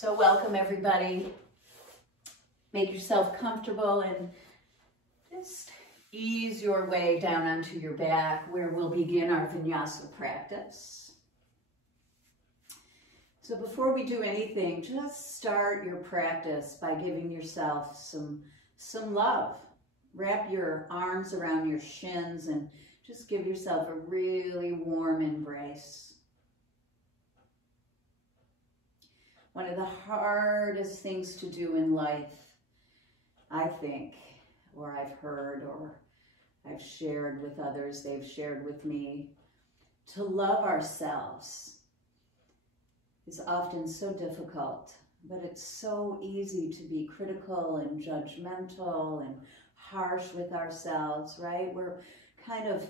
So welcome everybody. Make yourself comfortable and just ease your way down onto your back where we'll begin our Vinyasa practice. So before we do anything, just start your practice by giving yourself some love. Wrap your arms around your shins and just give yourself a really warm embrace. One of the hardest things to do in life, I think, or I've heard, or I've shared with others, they've shared with me, to love ourselves is often so difficult, but it's so easy to be critical and judgmental and harsh with ourselves, right? We're kind of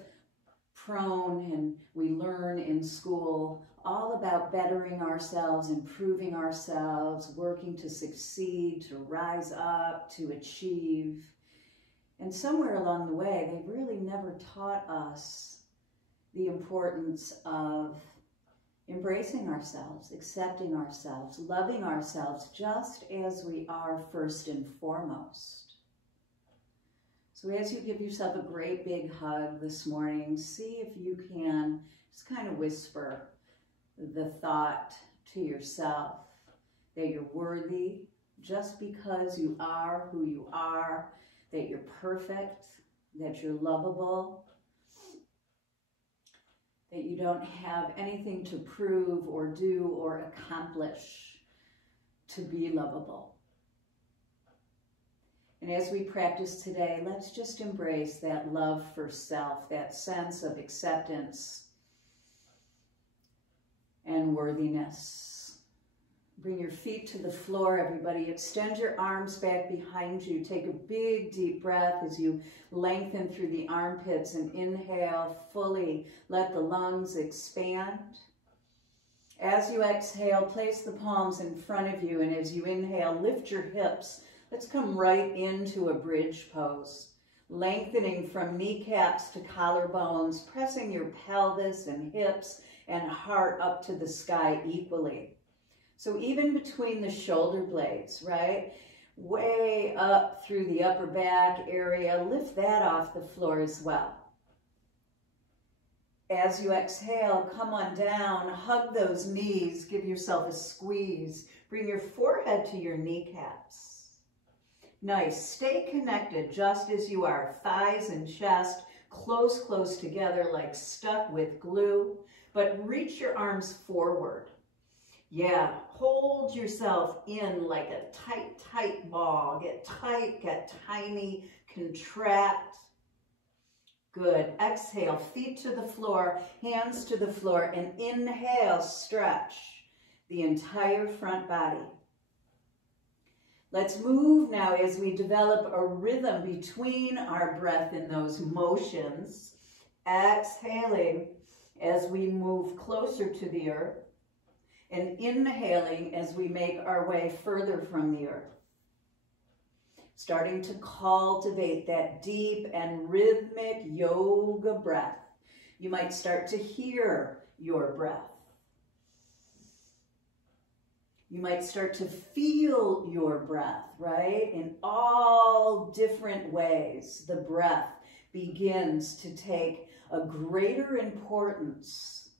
prone, and we learn in school all about bettering ourselves, improving ourselves, working to succeed, to rise up, to achieve. And somewhere along the way, they've really never taught us the importance of embracing ourselves, accepting ourselves, loving ourselves just as we are first and foremost. So as you give yourself a great big hug this morning, see if you can just kind of whisper the thought to yourself that you're worthy just because you are who you are, that you're perfect, that you're lovable, that you don't have anything to prove or do or accomplish to be lovable. And as we practice today, let's just embrace that love for self, that sense of acceptance and worthiness. Bring your feet to the floor, everybody. Extend your arms back behind you. Take a big, deep breath as you lengthen through the armpits and inhale fully. Let the lungs expand. As you exhale, place the palms in front of you, and as you inhale, lift your hips. Let's come right into a bridge pose, lengthening from kneecaps to collarbones, pressing your pelvis and hips and heart up to the sky equally. So even between the shoulder blades, right? Way up through the upper back area, lift that off the floor as well. As you exhale, come on down, hug those knees, give yourself a squeeze. Bring your forehead to your kneecaps. Nice, stay connected just as you are, thighs and chest close together like stuck with glue, but reach your arms forward. Yeah, hold yourself in like a tight ball. Get tight, get tiny, contract. Good, exhale, feet to the floor, hands to the floor, and inhale, stretch the entire front body. Let's move now as we develop a rhythm between our breath in those motions, exhaling as we move closer to the earth, and inhaling as we make our way further from the earth. Starting to cultivate that deep and rhythmic yoga breath. You might start to hear your breath. You might start to feel your breath, right? In all different ways, the breath begins to take a greater importance.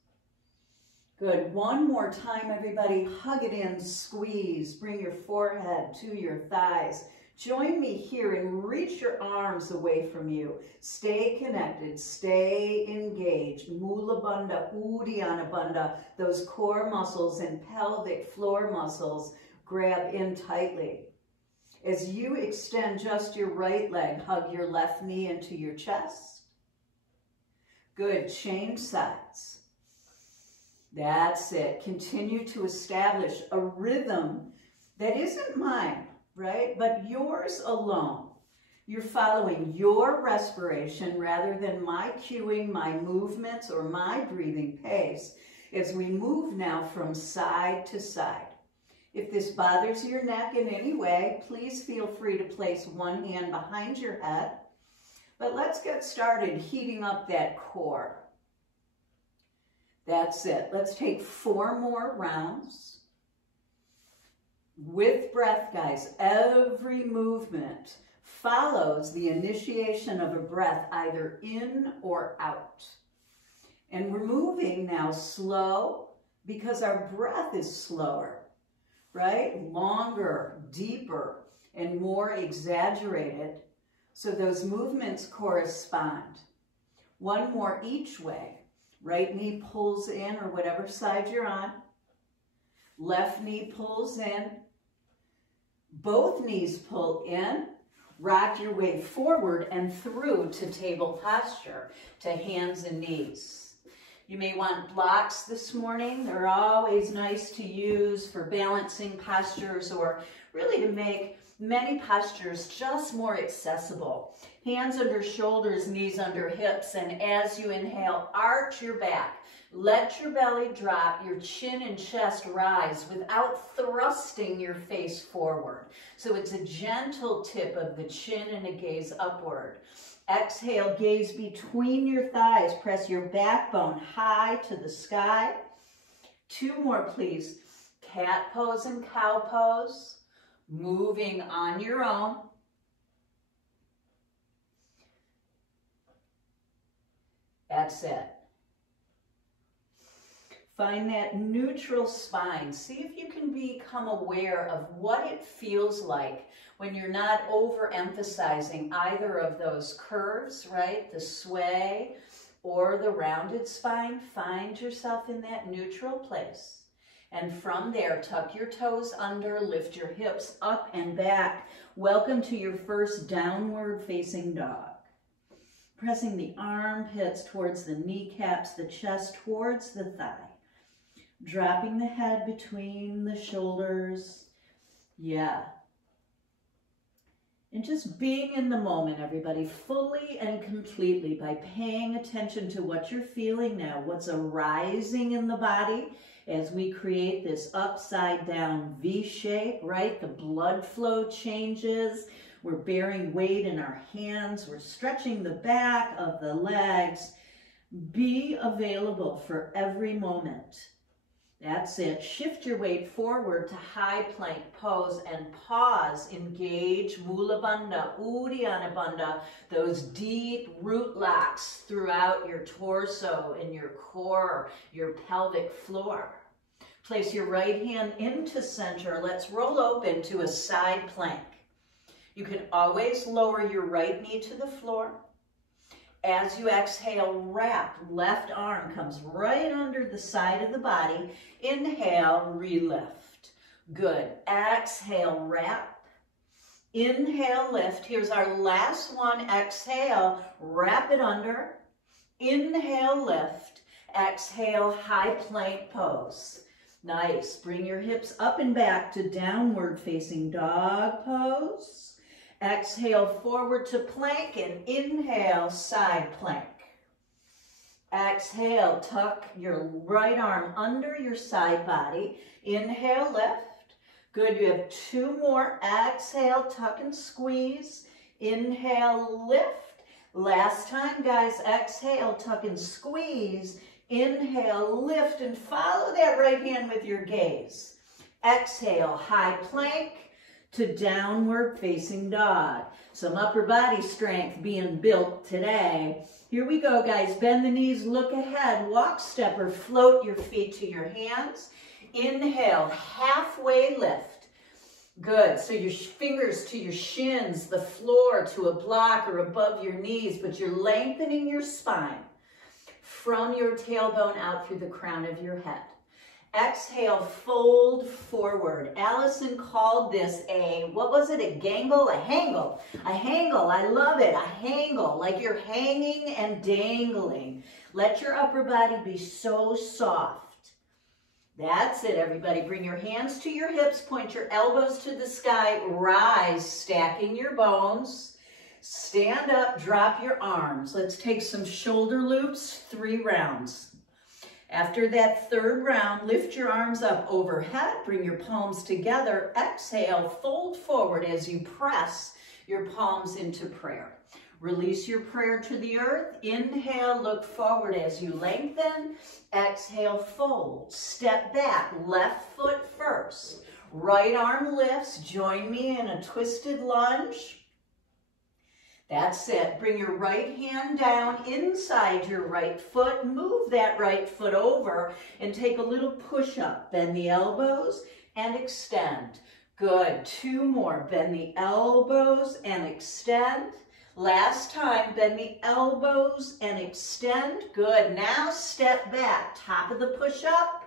Good, one more time, everybody. Hug it in, squeeze. Bring your forehead to your thighs. Join me here and reach your arms away from you. Stay connected, stay engaged. Mula Bandha, Uddiyana Bandha, those core muscles and pelvic floor muscles grab in tightly. As you extend just your right leg, hug your left knee into your chest. Good, change sides. That's it. Continue to establish a rhythm that isn't mine, right? But yours alone. You're following your respiration rather than my cueing, my movements, or my breathing pace as we move now from side to side. If this bothers your neck in any way, please feel free to place one hand behind your head. But let's get started heating up that core. That's it. Let's take 4 more rounds. With breath, guys, every movement follows the initiation of a breath either in or out. And we're moving now slow because our breath is slower, right? Longer, deeper, and more exaggerated. So those movements correspond. One more each way. Right knee pulls in, or whatever side you're on. Left knee pulls in. Both knees pull in. Rock your way forward and through to table posture, to hands and knees. You may want blocks this morning. They're always nice to use for balancing postures, or really to make many postures just more accessible. Hands under shoulders, knees under hips, and as you inhale, arch your back. Let your belly drop, your chin and chest rise without thrusting your face forward. So it's a gentle tip of the chin and a gaze upward. Exhale, gaze between your thighs. Press your backbone high to the sky. 2 more, please. Cat pose and cow pose. Moving on your own. That's it. Find that neutral spine. See if you can become aware of what it feels like when you're not overemphasizing either of those curves, right? The sway or the rounded spine. Find yourself in that neutral place. And from there, tuck your toes under, lift your hips up and back. Welcome to your first downward facing dog. Pressing the armpits towards the kneecaps, the chest towards the thigh. Dropping the head between the shoulders. Yeah. And just being in the moment, everybody, fully and completely, by paying attention to what you're feeling now, what's arising in the body as we create this upside down V shape, right? The blood flow changes. We're bearing weight in our hands. We're stretching the back of the legs. Be available for every moment. That's it. Shift your weight forward to high plank pose and pause. Engage Mula Bandha, Uddiyana Bandha, those deep root locks throughout your torso and your core, your pelvic floor. Place your right hand into center. Let's roll open to a side plank. You can always lower your right knee to the floor. As you exhale, wrap. Left arm comes right under the side of the body. Inhale, relift. Good. Exhale, wrap. Inhale, lift. Here's our last one. Exhale, wrap it under. Inhale, lift. Exhale, high plank pose. Nice. Bring your hips up and back to downward facing dog pose. Exhale, forward to plank, and inhale, side plank. Exhale, tuck your right arm under your side body. Inhale, lift. Good, you have 2 more. Exhale, tuck and squeeze. Inhale, lift. Last time, guys. Exhale, tuck and squeeze. Inhale, lift, and follow that right hand with your gaze. Exhale, high plank to downward facing dog. Some upper body strength being built today. Here we go, guys. Bend the knees, look ahead, walk, step, or float your feet to your hands. Inhale, halfway lift. Good. So your fingers to your shins, the floor to a block or above your knees, but you're lengthening your spine from your tailbone out through the crown of your head. Exhale, fold forward. Allison called this a, what was it? A gangle? A hangle. A hangle. I love it. A hangle. Like you're hanging and dangling. Let your upper body be so soft. That's it, everybody. Bring your hands to your hips. Point your elbows to the sky. Rise, stacking your bones. Stand up. Drop your arms. Let's take some shoulder loops. 3 rounds. After that 3rd round, lift your arms up overhead, bring your palms together, exhale, fold forward as you press your palms into prayer. Release your prayer to the earth. Inhale, look forward as you lengthen. Exhale, fold. Step back, left foot first. Right arm lifts. Join me in a twisted lunge. That's it. Bring your right hand down inside your right foot. Move that right foot over and take a little push-up. Bend the elbows and extend. Good. 2 more. Bend the elbows and extend. Last time, bend the elbows and extend. Good. Now step back. Top of the push-up.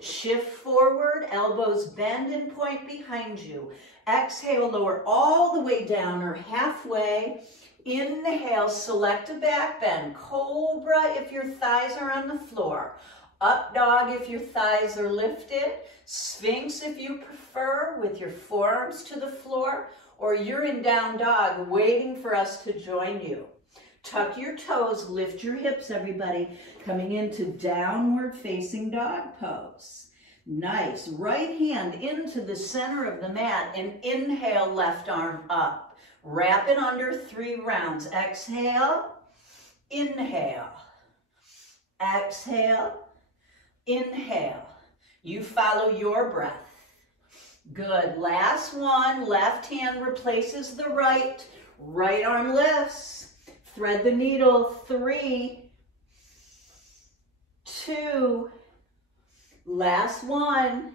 Shift forward. Elbows bend and point behind you. Exhale, lower all the way down or halfway. Inhale, select a back bend. Cobra if your thighs are on the floor. Up dog if your thighs are lifted. Sphinx if you prefer, with your forearms to the floor. Or you're in down dog waiting for us to join you. Tuck your toes, lift your hips, everybody. Coming into downward facing dog pose. Nice. Right hand into the center of the mat and inhale, left arm up. Wrap it under 3 rounds. Exhale, inhale, exhale, inhale. You follow your breath. Good. Last one. Left hand replaces the right. Right arm lifts. Thread the needle. 3, 2, last one.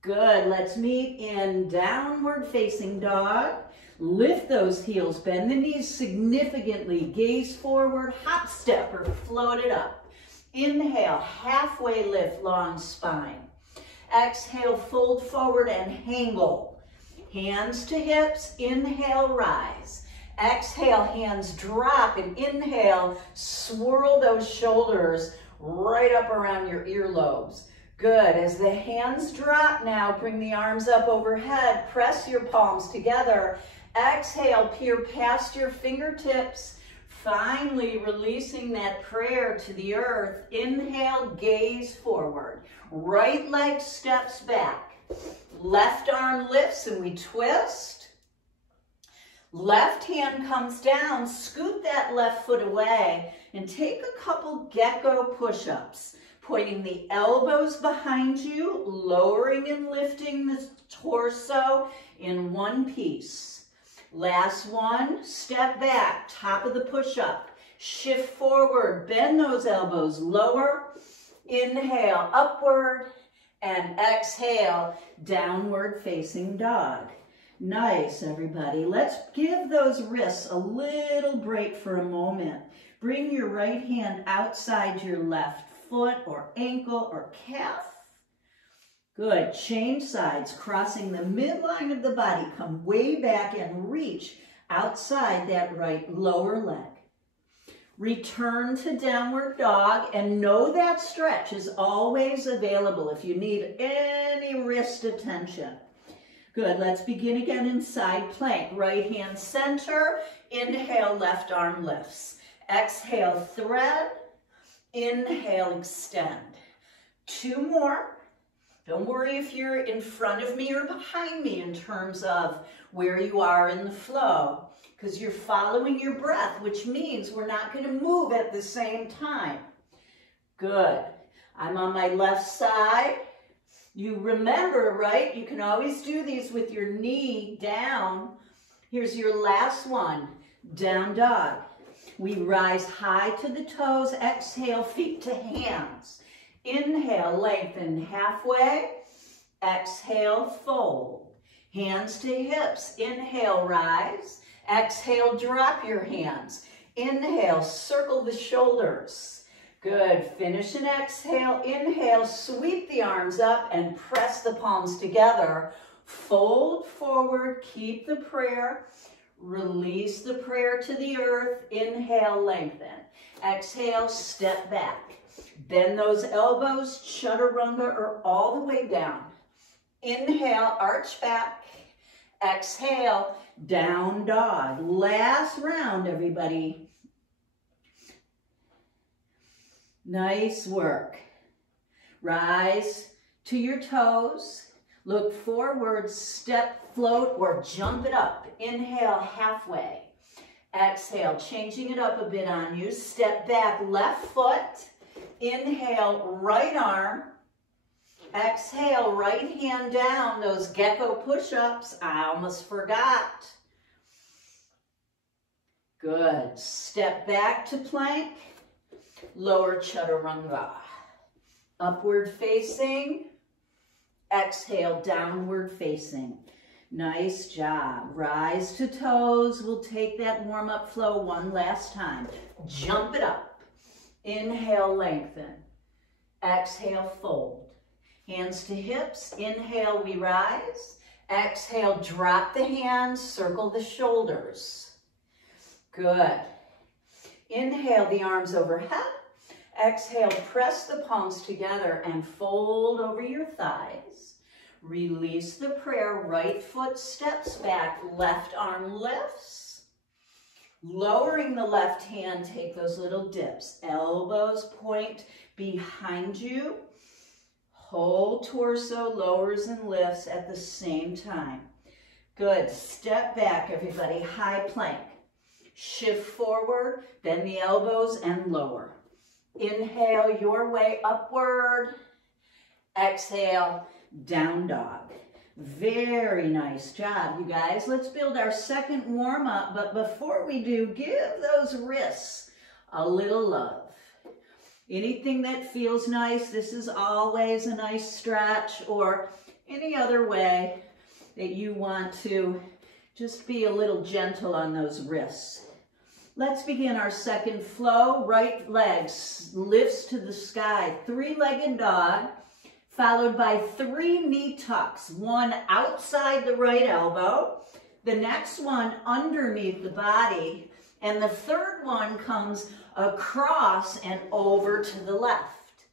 Good. Let's meet in downward facing dog. Lift those heels. Bend the knees significantly. Gaze forward. Hop, step, or float it up. Inhale. Halfway lift. Long spine. Exhale. Fold forward and hangle. Hands to hips. Inhale. Rise. Exhale. Hands drop. And inhale. Swirl those shoulders right up around your earlobes. Good. As the hands drop now, bring the arms up overhead. Press your palms together. Exhale, peer past your fingertips. Finally releasing that prayer to the earth. Inhale, gaze forward. Right leg steps back. Left arm lifts and we twist. Left hand comes down. Scoot that left foot away and take a couple gecko push-ups. Pointing the elbows behind you, lowering and lifting the torso in one piece. Last one, step back, top of the push-up. Shift forward, bend those elbows, lower. Inhale, upward, and exhale, downward facing dog. Nice, everybody. Let's give those wrists a little break for a moment. Bring your right hand outside your left foot or ankle or calf. Good. Change sides, crossing the midline of the body. Come way back and reach outside that right lower leg. Return to downward dog and know that stretch is always available if you need any wrist attention. Good. Let's begin again in side plank. Right hand center. Inhale, left arm lifts. Exhale, thread. Inhale, extend. 2 more. Don't worry if you're in front of me or behind me in terms of where you are in the flow, because you're following your breath, which means we're not going to move at the same time. Good. I'm on my left side. You remember, right? You can always do these with your knee down. Here's your last one. Down dog. We rise high to the toes. Exhale, feet to hands. Inhale, lengthen halfway. Exhale, fold. Hands to hips. Inhale, rise. Exhale, drop your hands. Inhale, circle the shoulders. Good. Finish an exhale. Inhale, sweep the arms up and press the palms together. Fold forward. Keep the prayer. Release the prayer to the earth. Inhale, lengthen. Exhale, step back. Bend those elbows, chaturanga, or all the way down. Inhale, arch back. Exhale, down dog. Last round, everybody. Nice work. Rise to your toes. Look forward, step, float, or jump it up. Inhale, halfway. Exhale, changing it up a bit on you. Step back, left foot. Inhale, right arm. Exhale, right hand down, those gecko push-ups. I almost forgot. Good. Step back to plank. Lower chaturanga. Upward facing. Exhale, downward facing. Nice job. Rise to toes. We'll take that warm-up flow one last time. Jump it up. Inhale, lengthen. Exhale, fold. Hands to hips. Inhale, we rise. Exhale, drop the hands, circle the shoulders. Good. Inhale, the arms overhead. Exhale, press the palms together and fold over your thighs. Release the prayer. Right foot steps back, left arm lifts. Lowering the left hand, take those little dips. Elbows point behind you. Whole torso lowers and lifts at the same time. Good. Step back, everybody. High plank. Shift forward, bend the elbows and lower. Inhale your way upward. Exhale, down dog. Very nice job, you guys. Let's build our second warm-up, but before we do, give those wrists a little love. Anything that feels nice, this is always a nice stretch, or any other way that you want to just be a little gentle on those wrists. Let's begin our second flow. Right leg lifts to the sky, three-legged dog, followed by 3 knee tucks. One outside the right elbow, the next one underneath the body, and the third one comes across and over to the left.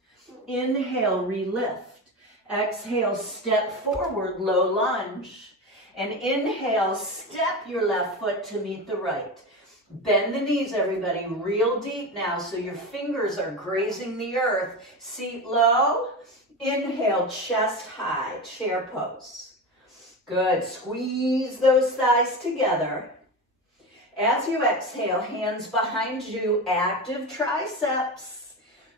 Inhale, relift. Exhale, step forward, low lunge. And inhale, step your left foot to meet the right. Bend the knees, everybody, real deep now so your fingers are grazing the earth. Seat low. Inhale, chest high, chair pose. Good. Squeeze those thighs together. As you exhale, hands behind you, active triceps.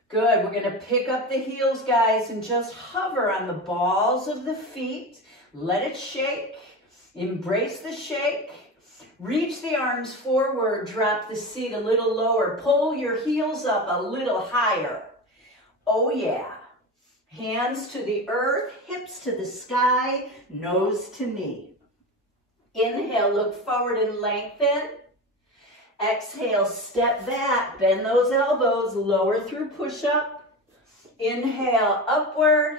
Good. We're going to pick up the heels, guys, and just hover on the balls of the feet. Let it shake. Embrace the shake. Reach the arms forward, drop the seat a little lower. Pull your heels up a little higher. Oh yeah. Hands to the earth, hips to the sky, nose to knee. Inhale, look forward and lengthen. Exhale, step back, bend those elbows, lower through push-up. Inhale, upward.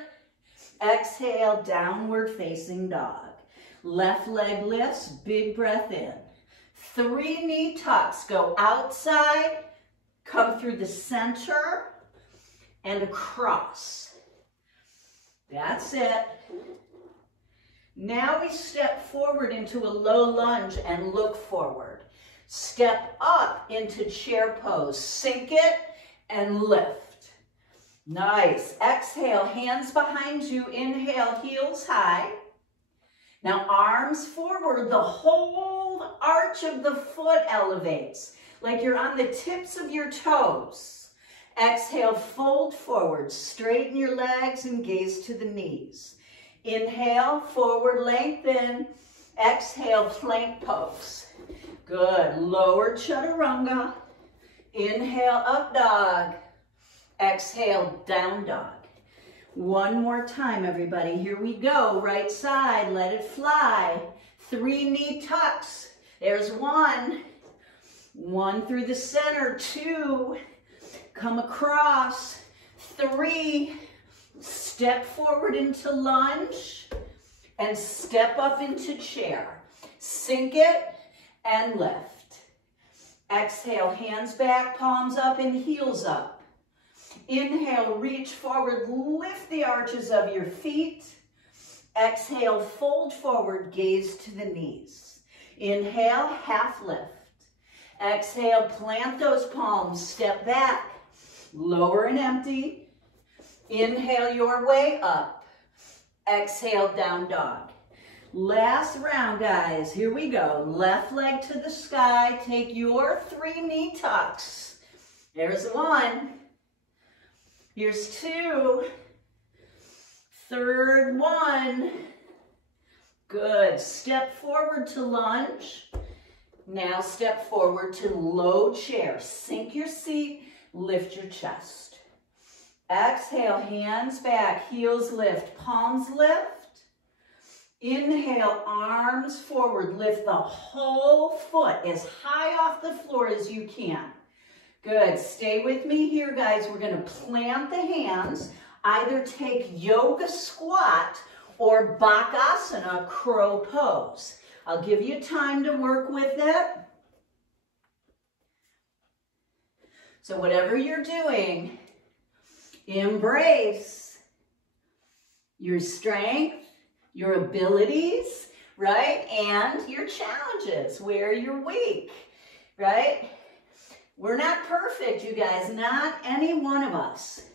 Exhale, downward facing dog. Left leg lifts, big breath in. 3 knee tucks, go outside, come through the center, and across. That's it. Now we step forward into a low lunge and look forward. Step up into chair pose, sink it and lift. Nice. Exhale, hands behind you. Inhale, heels high. Now arms forward, the whole arch of the foot elevates, like you're on the tips of your toes. Exhale, fold forward, straighten your legs and gaze to the knees. Inhale, forward lengthen. Exhale, plank pose. Good. Lower chaturanga. Inhale, up dog. Exhale, down dog. One more time, everybody. Here we go. Right side, let it fly. 3 knee tucks. There's 1. 1 through the center. 2. Come across. 3. Step forward into lunge. And step up into chair. Sink it and lift. Exhale, hands back, palms up and heels up. Inhale, reach forward, lift the arches of your feet. Exhale, fold forward, gaze to the knees. Inhale, half lift. Exhale, plant those palms, step back, lower and empty. Inhale your way up. Exhale, down dog. Last round, guys. Here we go. Left leg to the sky. Take your 3 knee tucks. There's 1. Here's 2. Third one. Good. Step forward to lunge. Now step forward to low chair. Sink your seat, lift your chest. Exhale, hands back, heels lift, palms lift. Inhale, arms forward, lift the whole foot as high off the floor as you can. Good, stay with me here, guys. We're gonna plant the hands, either take yoga squat or Bakasana, crow pose. I'll give you time to work with it. So whatever you're doing, embrace your strength, your abilities, right? And your challenges, where you're weak, right? We're not perfect, you guys, not any one of us.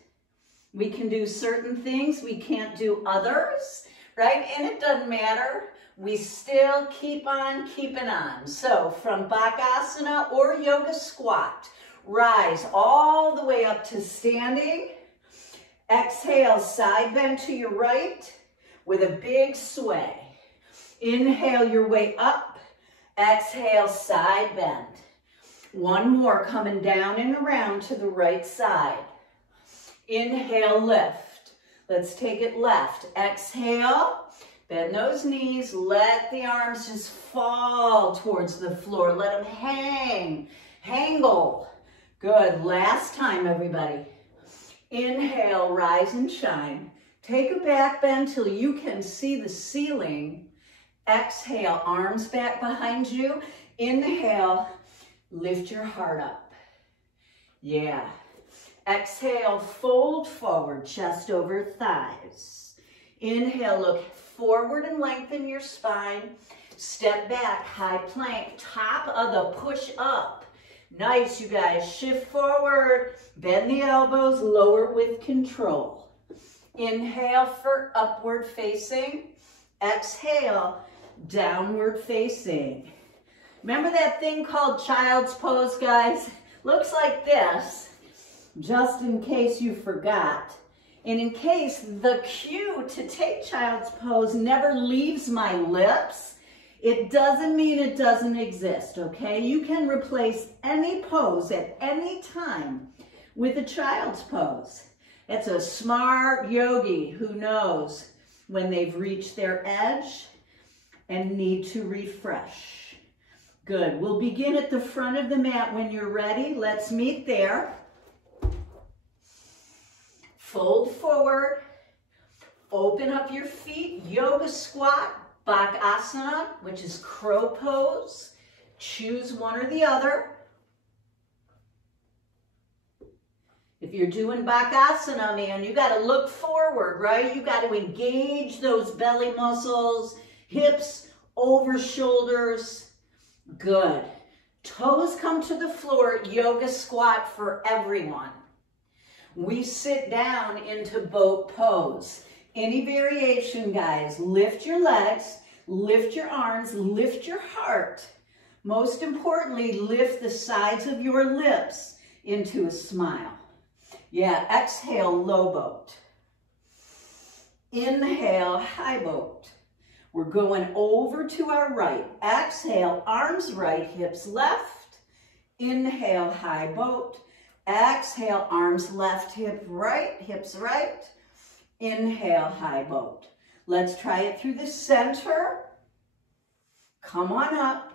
We can do certain things, we can't do others, right? And it doesn't matter. We still keep on keeping on. So from Bakasana or yoga squat, rise all the way up to standing. Exhale, side bend to your right with a big sway. Inhale your way up. Exhale, side bend. One more, coming down and around to the right side. Inhale, lift. Let's take it left. Exhale, bend those knees. Let the arms just fall towards the floor. Let them hang, hangle. Good, last time, everybody. Inhale, rise and shine. Take a back bend till you can see the ceiling. Exhale, arms back behind you. Inhale, lift your heart up. Yeah. Exhale, fold forward, chest over thighs. Inhale, look forward and lengthen your spine. Step back, high plank, top of the push up. Nice, you guys. Shift forward, bend the elbows, lower with control. Inhale for upward facing. Exhale, downward facing. Remember that thing called child's pose, guys? Looks like this, just in case you forgot. And in case the cue to take child's pose never leaves my lips, it doesn't mean it doesn't exist, okay? You can replace any pose at any time with a child's pose. It's a smart yogi who knows when they've reached their edge and need to refresh. Good. We'll begin at the front of the mat when you're ready. Let's meet there. Fold forward. Open up your feet. Yoga squat. Bakasana, which is crow pose. Choose one or the other. If you're doing Bakasana, man, you got to look forward, right? You got to engage those belly muscles, hips over shoulders. Good. Toes come to the floor, yoga squat for everyone. We sit down into boat pose. Any variation, guys. Lift your legs, lift your arms, lift your heart. Most importantly, lift the sides of your lips into a smile. Yeah, exhale, low boat. Inhale, high boat. We're going over to our right. Exhale, arms right, hips left. Inhale, high boat. Exhale, arms left, hip right, hips right. Inhale, high boat. Let's try it through the center. Come on up.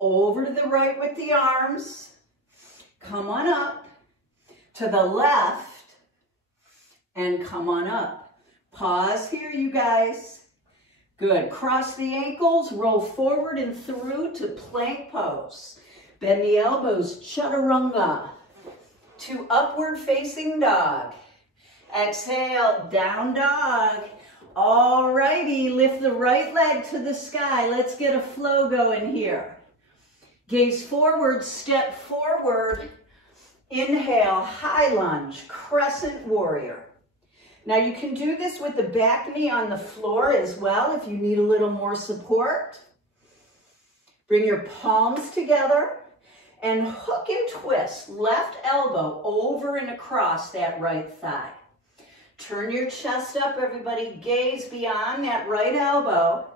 Over to the right with the arms. Come on up. To the left. And come on up. Pause here, you guys. Good. Cross the ankles, roll forward and through to plank pose. Bend the elbows, chaturanga. To upward facing dog. Exhale, down dog. All righty, lift the right leg to the sky. Let's get a flow going here. Gaze forward, step forward. Inhale, high lunge, crescent warrior. Now you can do this with the back knee on the floor as well if you need a little more support. Bring your palms together and hook and twist left elbow over and across that right thigh. Turn your chest up, everybody. Gaze beyond that right elbow.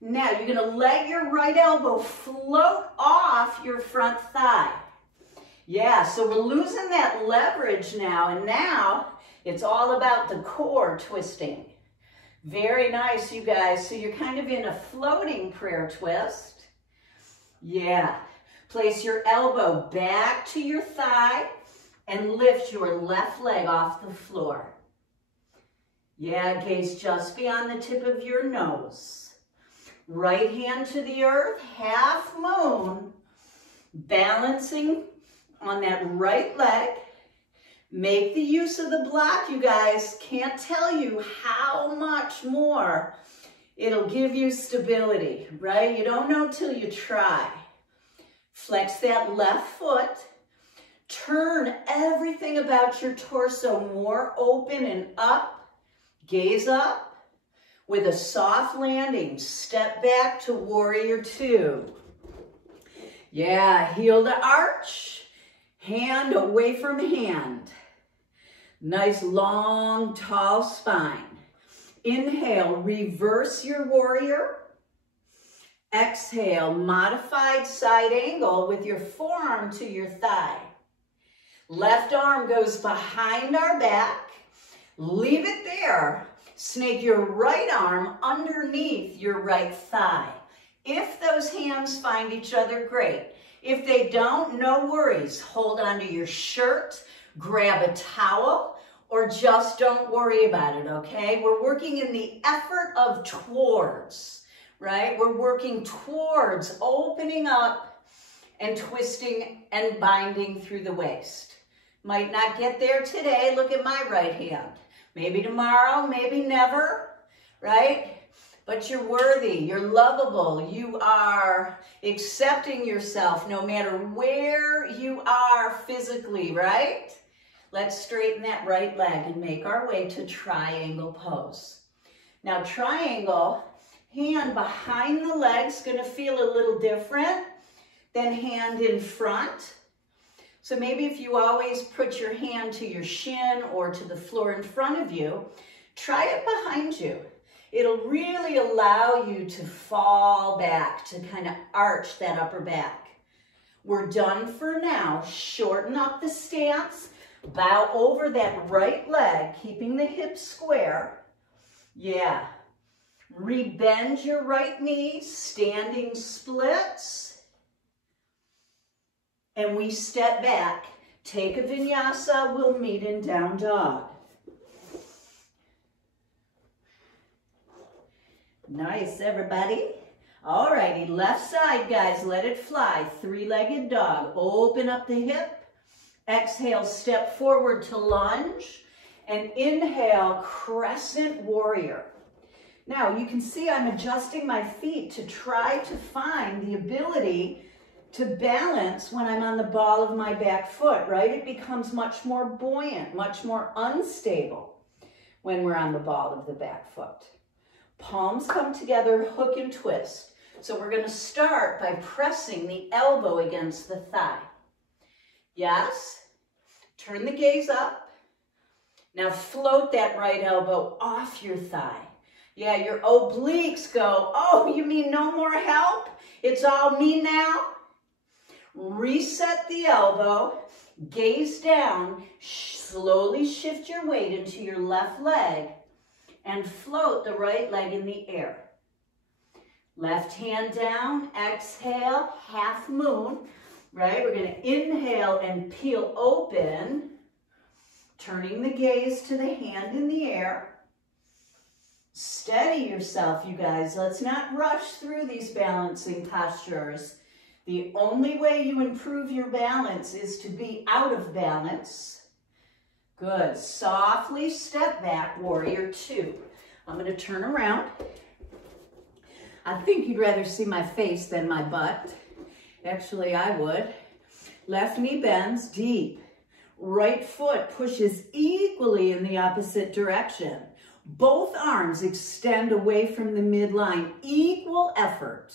Now you're going to let your right elbow float off your front thigh. Yeah, so we're losing that leverage now, and now it's all about the core twisting. Very nice, you guys. So you're kind of in a floating prayer twist. Yeah. Place your elbow back to your thigh and lift your left leg off the floor. Yeah, gaze just beyond the tip of your nose. Right hand to the earth, half moon, balancing on that right leg. Make the use of the block, you guys. Can't tell you how much more it'll give you stability, right? You don't know till you try. Flex that left foot. Turn everything about your torso more open and up. Gaze up. With a soft landing, step back to warrior two. Yeah, heel to arch, hand away from hand. Nice long, tall spine. Inhale, reverse your warrior. Exhale, modified side angle with your forearm to your thigh. Left arm goes behind our back. Leave it there. Snake your right arm underneath your right thigh. If those hands find each other, great. If they don't, no worries. Hold onto your shirt, grab a towel, or just don't worry about it, okay? We're working in the effort of towards, right? We're working towards opening up and twisting and binding through the waist. Might not get there today. Look at my right hand. Maybe tomorrow, maybe never, right? But you're worthy, you're lovable, you are accepting yourself no matter where you are physically, right? Let's straighten that right leg and make our way to triangle pose. Now triangle, hand behind the leg's gonna feel a little different than hand in front. So maybe if you always put your hand to your shin or to the floor in front of you, try it behind you. It'll really allow you to fall back, to kind of arch that upper back. We're done for now. Shorten up the stance, bow over that right leg, keeping the hips square. Yeah. Rebend your right knee, standing splits. And we step back, take a vinyasa, we'll meet in down dog. Nice, everybody. All righty, left side, guys, let it fly. Three-legged dog, open up the hip. Exhale, step forward to lunge. And inhale, crescent warrior. Now, you can see I'm adjusting my feet to try to find the ability to balance when I'm on the ball of my back foot, right? It becomes much more buoyant, much more unstable when we're on the ball of the back foot. Palms come together, hook and twist. So we're gonna start by pressing the elbow against the thigh. Yes, turn the gaze up. Now float that right elbow off your thigh. Yeah, your obliques go, oh, you mean no more help? It's all me now? Reset the elbow, gaze down, slowly shift your weight into your left leg and float the right leg in the air. Left hand down, exhale, half moon, right? We're gonna inhale and peel open, turning the gaze to the hand in the air. Steady yourself, you guys. Let's not rush through these balancing postures. The only way you improve your balance is to be out of balance. Good. Softly step back, warrior two. I'm going to turn around. I think you'd rather see my face than my butt. Actually, I would. Left knee bends deep. Right foot pushes equally in the opposite direction. Both arms extend away from the midline. Equal effort.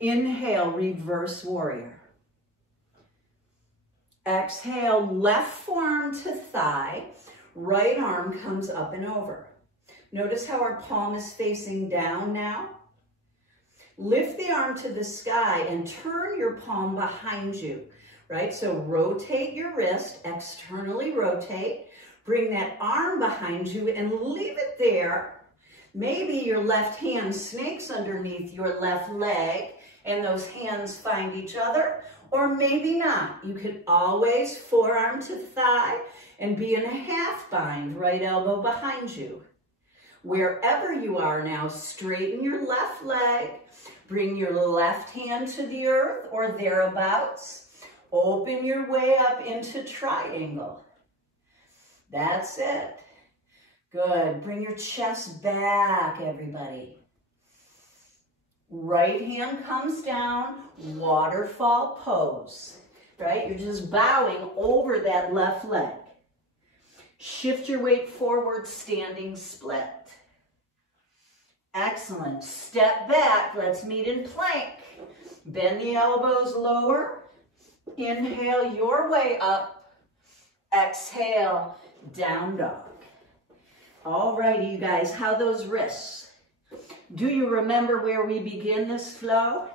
Inhale, reverse warrior. Exhale, left forearm to thigh. Right arm comes up and over. Notice how our palm is facing down now. Lift the arm to the sky and turn your palm behind you, right? So rotate your wrist, externally rotate. Bring that arm behind you and leave it there. Maybe your left hand snakes underneath your left leg and those hands find each other, or maybe not. You could always forearm to thigh and be in a half bind, right elbow behind you. Wherever you are now, straighten your left leg, bring your left hand to the earth or thereabouts. Open your way up into triangle. That's it. Good. Bring your chest back, everybody. Right hand comes down, waterfall pose, right? You're just bowing over that left leg. Shift your weight forward, standing split. Excellent. Step back. Let's meet in plank. Bend the elbows lower. Inhale your way up. Exhale, down dog. All righty, you guys, how those wrists? Do you remember where we begin this flow?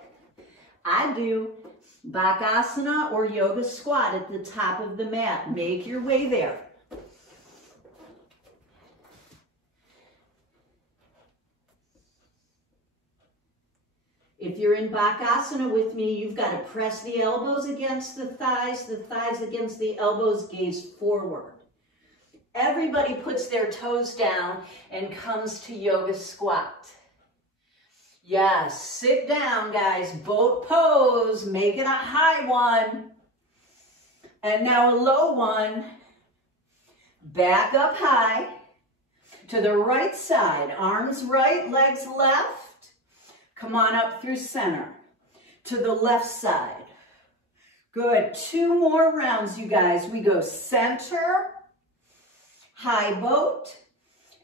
I do. Bakasana or yoga squat at the top of the mat. Make your way there. If you're in Bakasana with me, you've got to press the elbows against the thighs against the elbows, gaze forward. Everybody puts their toes down and comes to yoga squat. Yes, sit down, guys. Boat pose. Make it a high one. And now a low one. Back up high. To the right side. Arms right, legs left. Come on up through center. To the left side. Good. 2 more rounds, you guys. We go center, high boat,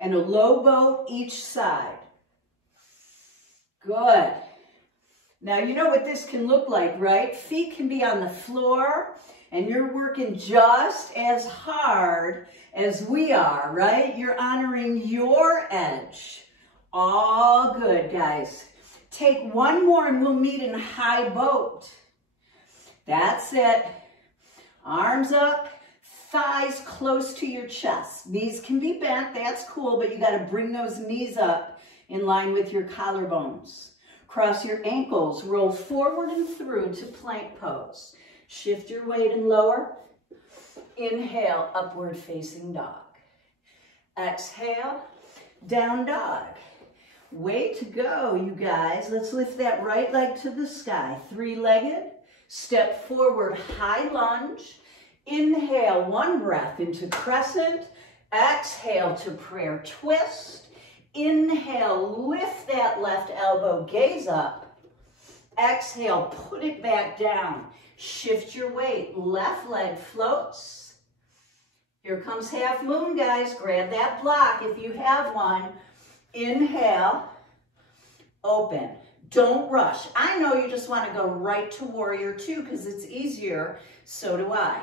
and a low boat each side. Good. Now, you know what this can look like, right? Feet can be on the floor, and you're working just as hard as we are, right? You're honoring your edge. All good, guys. Take one more and we'll meet in high boat. That's it. Arms up, thighs close to your chest. Knees can be bent, that's cool, but you got to bring those knees up in line with your collarbones. Cross your ankles, roll forward and through to plank pose. Shift your weight and lower. Inhale, upward facing dog. Exhale, down dog. Way to go, you guys. Let's lift that right leg to the sky. 3-legged. Step forward, high lunge. Inhale, 1 breath into crescent. Exhale to prayer twist. Inhale, lift that left elbow, gaze up. Exhale, put it back down. Shift your weight. Left leg floats. Here comes half moon, guys. Grab that block if you have one. Inhale, open. Don't rush. I know you just want to go right to warrior 2 because it's easier. So do I.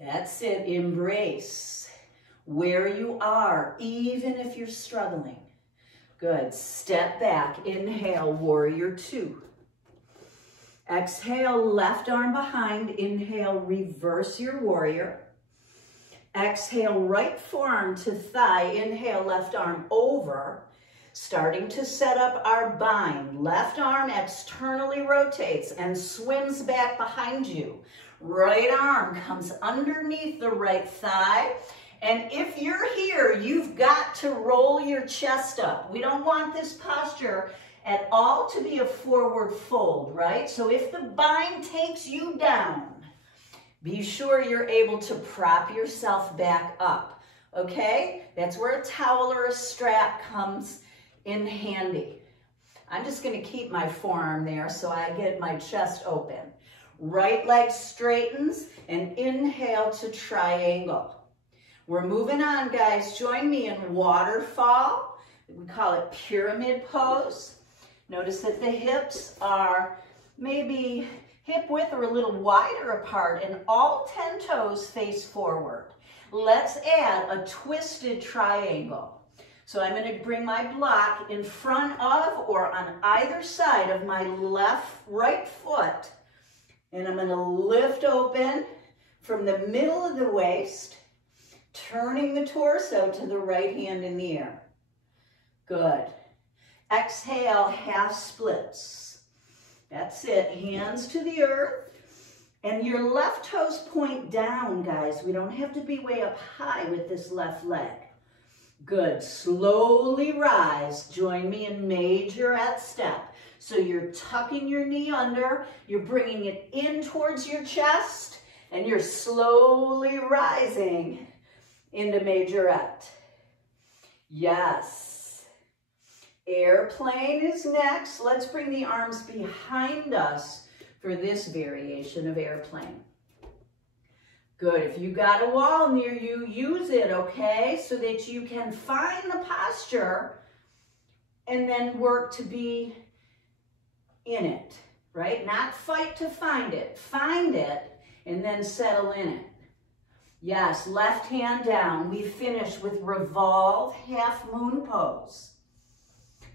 That's it. Embrace where you are, even if you're struggling. Good. Step back. Inhale, warrior 2. Exhale, left arm behind. Inhale, reverse your warrior. Exhale, right forearm to thigh. Inhale, left arm over. Starting to set up our bind. Left arm externally rotates and swims back behind you. Right arm comes underneath the right thigh. And if you're here, you've got to roll your chest up. We don't want this posture at all to be a forward fold, right? So if the bind takes you down, be sure you're able to prop yourself back up, okay? That's where a towel or a strap comes in handy. I'm just gonna keep my forearm there so I get my chest open. Right leg straightens and inhale to triangle. We're moving on, guys. Join me in waterfall. We call it pyramid pose. Notice that the hips are maybe hip width or a little wider apart and all 10 toes face forward. Let's add a twisted triangle. So I'm going to bring my block in front of or on either side of my right foot. And I'm going to lift open from the middle of the waist, turning the torso to the right hand in the air. Good. Exhale, half splits. That's it. Hands to the earth. And your left toes point down, guys. We don't have to be way up high with this left leg. Good. Slowly rise. Join me in majorette step. So you're tucking your knee under. You're bringing it in towards your chest. And you're slowly rising into majorette. Yes. Airplane is next. Let's bring the arms behind us for this variation of airplane. Good. If you got a wall near you, use it, okay? So that you can find the posture and then work to be in it, right? Not fight to find it. Find it and then settle in it. Yes, left hand down. We finish with revolve half moon pose.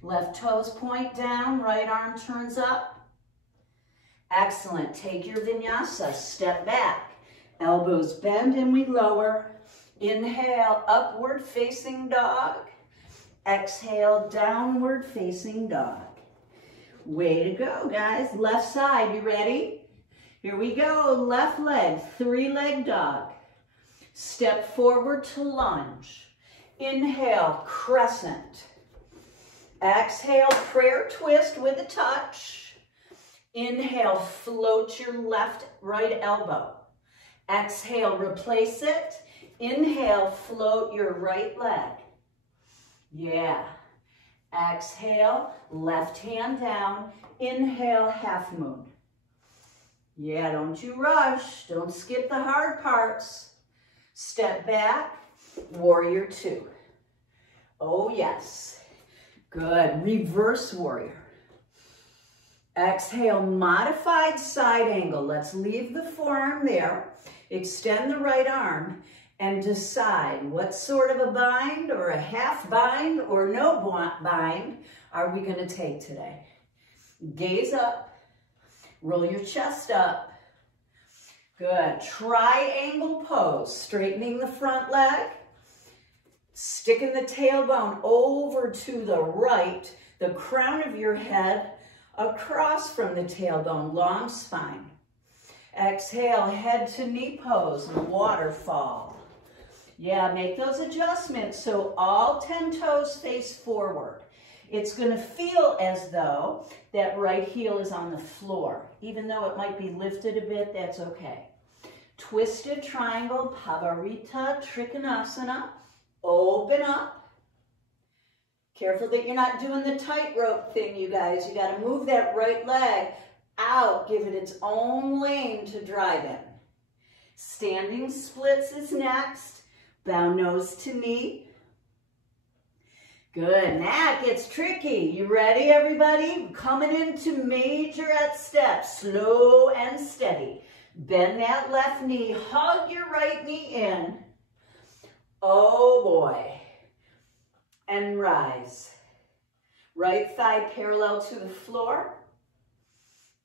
Left toes point down, right arm turns up. Excellent. Take your vinyasa, step back. Elbows bend and we lower. Inhale, upward facing dog. Exhale, downward facing dog. Way to go, guys. Left side, you ready? Here we go. Left leg, three-leg dog. Step forward to lunge. Inhale, crescent. Exhale, prayer twist with a touch. Inhale, float your right elbow. Exhale, replace it. Inhale, float your right leg. Yeah. Exhale, left hand down. Inhale, half moon. Yeah, don't you rush. Don't skip the hard parts. Step back, warrior two. Oh, yes. Good. Reverse warrior. Exhale, modified side angle. Let's leave the forearm there. Extend the right arm and decide what sort of a bind or a half bind or no bind are we going to take today. Gaze up. Roll your chest up. Good. Triangle pose. Straightening the front leg. Sticking the tailbone over to the right. The crown of your head across from the tailbone, long spine. Exhale, head to knee pose, waterfall. Yeah, make those adjustments so all 10 toes face forward. It's going to feel as though that right heel is on the floor. Even though it might be lifted a bit, that's okay. Twisted triangle, Pavarita Trikonasana. Open up. Careful that you're not doing the tightrope thing, you guys. You got to move that right leg out. Give it its own lane to drive in. Standing splits is next. Bow nose to knee. Good. Now it gets tricky. You ready, everybody? Coming into majorette step. Slow and steady. Bend that left knee. Hug your right knee in. Oh, boy. And rise. Right thigh parallel to the floor.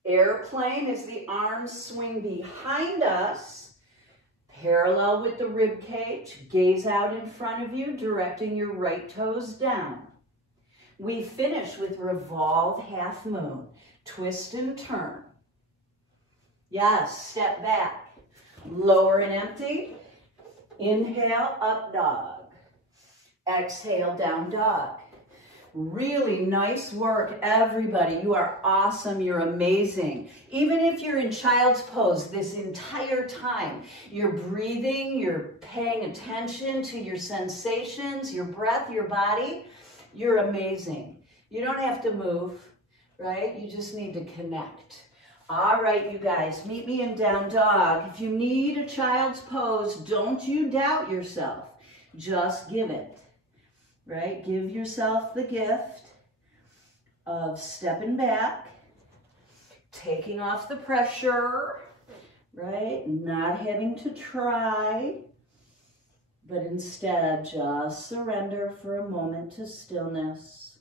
Airplane as the arms swing behind us, parallel with the rib cage. Gaze out in front of you, directing your right toes down. We finish with revolve half moon. Twist and turn. Yes, step back. Lower and empty. Inhale, up dog. Exhale, down dog. Really nice work, everybody. You are awesome. You're amazing. Even if you're in child's pose this entire time, you're breathing, you're paying attention to your sensations, your breath, your body. You're amazing. You don't have to move, right? You just need to connect. All right, you guys, meet me in down dog. If you need a child's pose, don't you doubt yourself. Just give it. Right? Give yourself the gift of stepping back, taking off the pressure, right? Not having to try. but instead just surrender for a moment to stillness.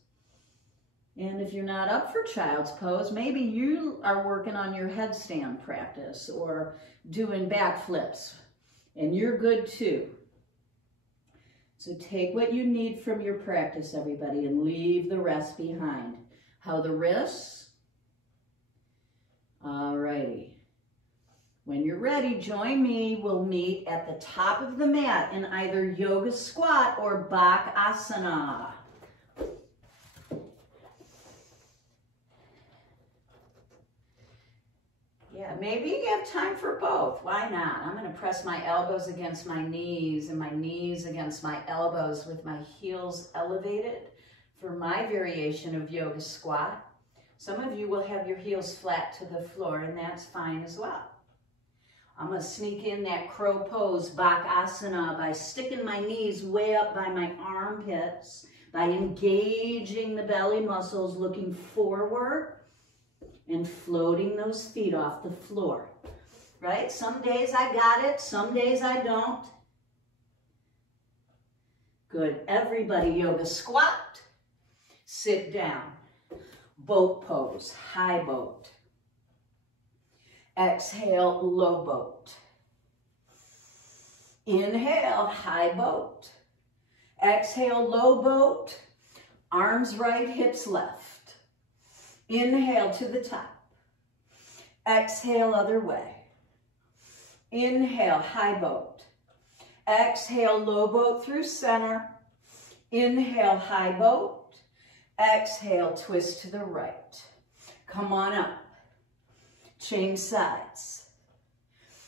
And if you're not up for child's pose, maybe you are working on your headstand practice or doing backflips, and you're good too. So take what you need from your practice, everybody, and leave the rest behind. How the wrists? Alrighty. When you're ready, join me. We'll meet at the top of the mat in either yoga squat or bakasana. Yeah, maybe you have time for both. Why not? I'm going to press my elbows against my knees and my knees against my elbows with my heels elevated for my variation of yoga squat. Some of you will have your heels flat to the floor, and that's fine as well. I'm going to sneak in that crow pose, bakasana, by sticking my knees way up by my armpits, by engaging the belly muscles, looking forward, and floating those feet off the floor, right? Some days I got it, some days I don't. Good. Everybody, yoga squat, sit down, boat pose, high boat. Exhale, low boat. Inhale, high boat. Exhale, low boat. Arms right, hips left. Inhale to the top. Exhale, other way. Inhale, high boat. Exhale, low boat through center. Inhale, high boat. Exhale, twist to the right. Come on up. Change sides.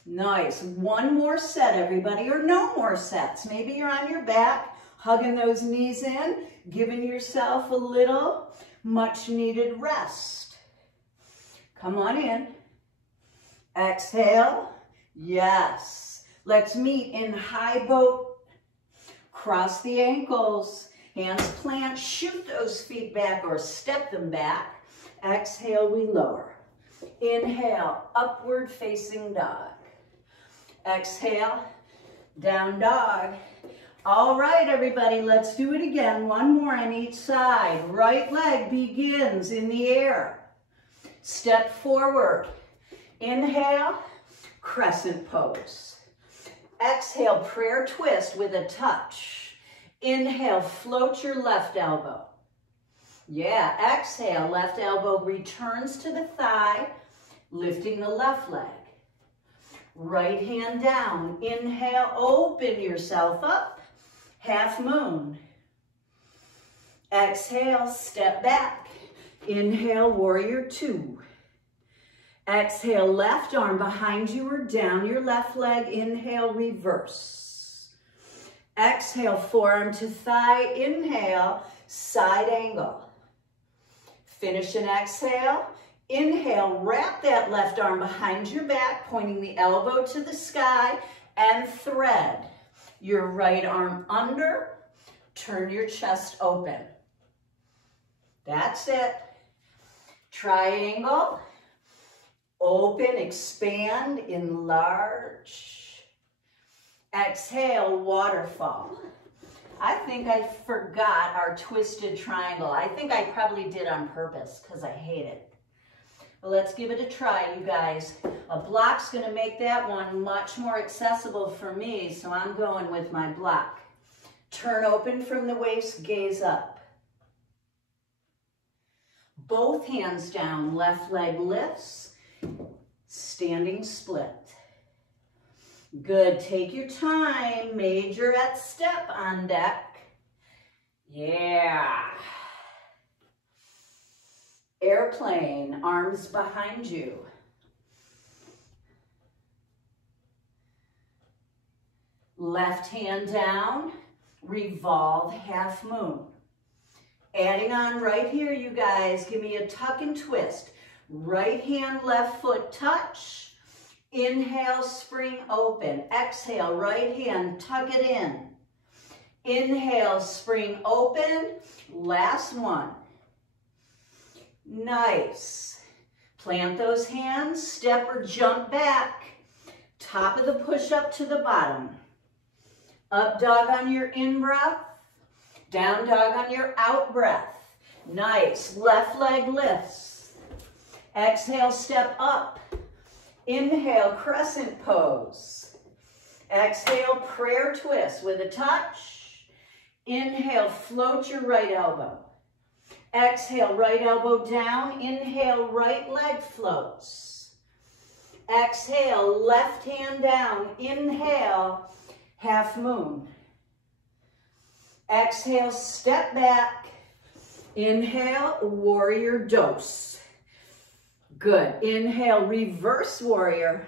Nice. One more set, everybody, or no more sets. Maybe you're on your back, hugging those knees in, giving yourself a little much needed rest. Come on in. Exhale. Yes. Let's meet in high boat. Cross the ankles. Hands plant. Shoot those feet back or step them back. Exhale, we lower. Inhale, upward facing dog. Exhale, down dog. All right, everybody, let's do it again. One more on each side. Right leg begins in the air. Step forward. Inhale, crescent pose. Exhale, prayer twist with a touch. Inhale, float your left elbow. Yeah, exhale, left elbow returns to the thigh, lifting the left leg. Right hand down. Inhale, open yourself up. Half moon. Exhale, step back. Inhale, warrior two. Exhale, left arm behind you or down your left leg. Inhale, reverse. Exhale, forearm to thigh. Inhale, side angle. Finish an exhale. Inhale, wrap that left arm behind your back, pointing the elbow to the sky, and thread your right arm under. Turn your chest open. That's it. Triangle. Open, expand, enlarge. Exhale, waterfall. I think I forgot our twisted triangle. I think I probably did on purpose because I hate it. Well, let's give it a try, you guys. A block's going to make that one much more accessible for me, so I'm going with my block. Turn open from the waist, gaze up. Both hands down, left leg lifts, standing split. Good, take your time, majorette step on deck. Yeah. Airplane, arms behind you. Left hand down, revolve half moon. Adding on right here, you guys, give me a tuck and twist. Right hand, left foot touch. Inhale, spring open. Exhale, right hand, tuck it in. Inhale, spring open. Last one. Nice. Plant those hands, step or jump back. Top of the push-up to the bottom. Up dog on your in-breath. Down dog on your out-breath. Nice. Left leg lifts. Exhale, step up. Inhale, crescent pose. Exhale, prayer twist with a touch. Inhale, float your right elbow. Exhale, right elbow down. Inhale, right leg floats. Exhale, left hand down. Inhale, half moon. Exhale, step back. Inhale, warrior dose. Good. Inhale, reverse warrior.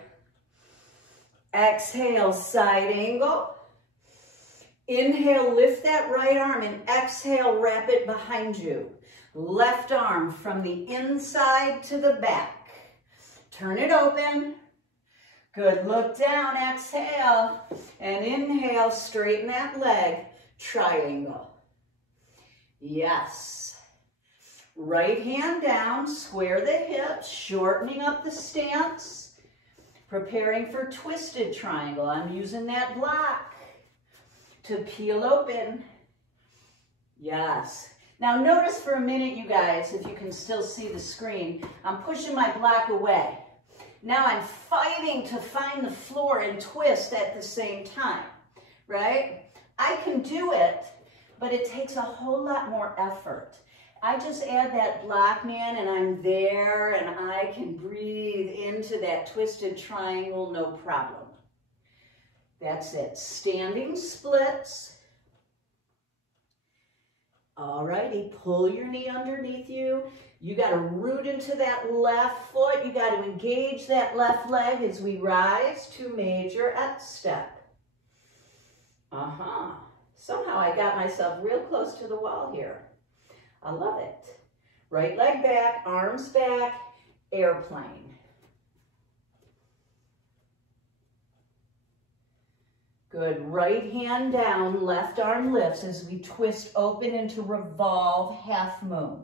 Exhale, side angle. Inhale, lift that right arm and exhale, wrap it behind you. Left arm from the inside to the back. Turn it open. Good. Look down, exhale, and inhale, straighten that leg, triangle. Yes. Right hand down, square the hips, shortening up the stance, preparing for twisted triangle. I'm using that block to peel open. Yes. Now notice for a minute, you guys, if you can still see the screen, I'm pushing my block away. Now I'm fighting to find the floor and twist at the same time, right? I can do it, but it takes a whole lot more effort. I just add that block, man, and I'm there, and I can breathe into that twisted triangle, no problem. That's it. Standing splits. Alrighty, pull your knee underneath you. You got to root into that left foot. You got to engage that left leg as we rise to major X step. Somehow I got myself real close to the wall here. I love it. Right leg back, arms back, airplane. Good. Right hand down, left arm lifts as we twist open into revolve half moon.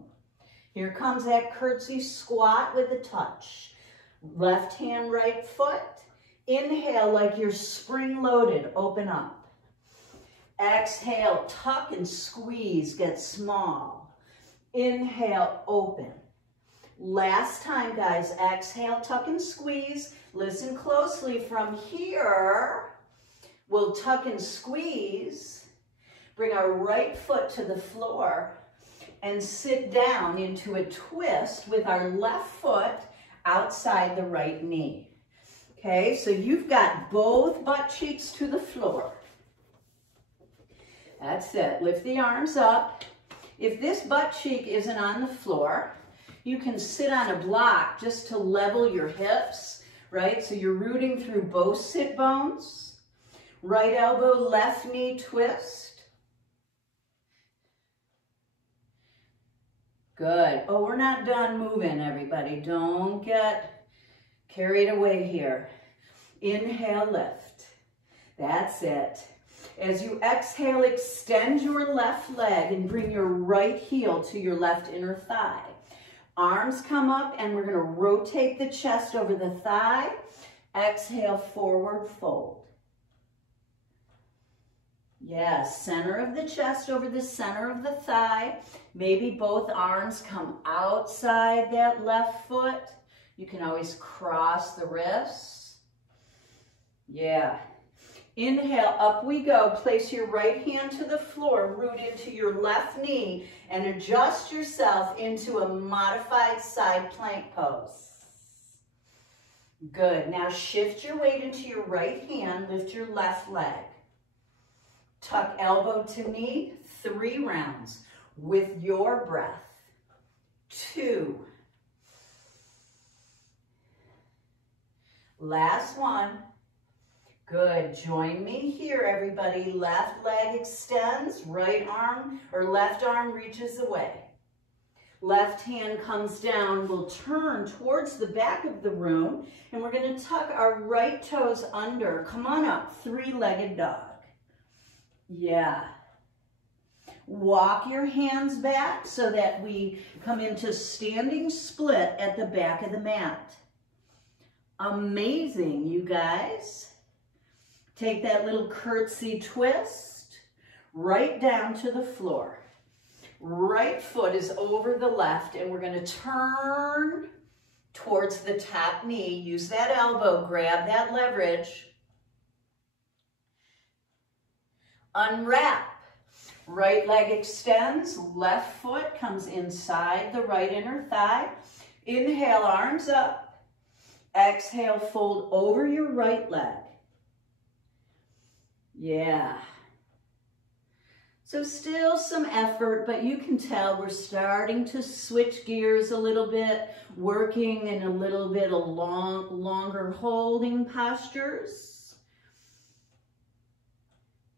Here comes that curtsy squat with a touch. Left hand, right foot. Inhale like you're spring loaded, open up. Exhale, tuck and squeeze, get small. Inhale, open. Last time, guys, exhale, tuck and squeeze. Listen closely. From here, we'll tuck and squeeze. Bring our right foot to the floor and sit down into a twist with our left foot outside the right knee. Okay, so you've got both butt cheeks to the floor. That's it. Lift the arms up. If this butt cheek isn't on the floor, you can sit on a block just to level your hips, right? So you're rooting through both sit bones. Right elbow, left knee twist. Good. Oh, we're not done moving, everybody. Don't get carried away here. Inhale, lift. That's it. As you exhale, extend your left leg and bring your right heel to your left inner thigh. Arms come up and we're going to rotate the chest over the thigh. Exhale, forward fold. Yes, center of the chest over the center of the thigh. Maybe both arms come outside that left foot. You can always cross the wrists. Yeah. Inhale, up we go. Place your right hand to the floor, root into your left knee, and adjust yourself into a modified side plank pose. Good. Now shift your weight into your right hand, lift your left leg. Tuck elbow to knee, 3 rounds with your breath. 2. Last one. Good. Join me here, everybody. Left leg extends, right arm or left arm reaches away. Left hand comes down. We'll turn towards the back of the room and we're going to tuck our right toes under. Come on up, 3-legged dog. Yeah. Walk your hands back so that we come into standing split at the back of the mat. Amazing, you guys. Take that little curtsy twist right down to the floor. Right foot is over the left, and we're going to turn towards the top knee. Use that elbow, grab that leverage. Unwrap. Right leg extends, left foot comes inside the right inner thigh. Inhale, arms up. Exhale, fold over your right leg. Yeah. So still some effort, but you can tell we're starting to switch gears a little bit, working in a little bit of longer holding postures.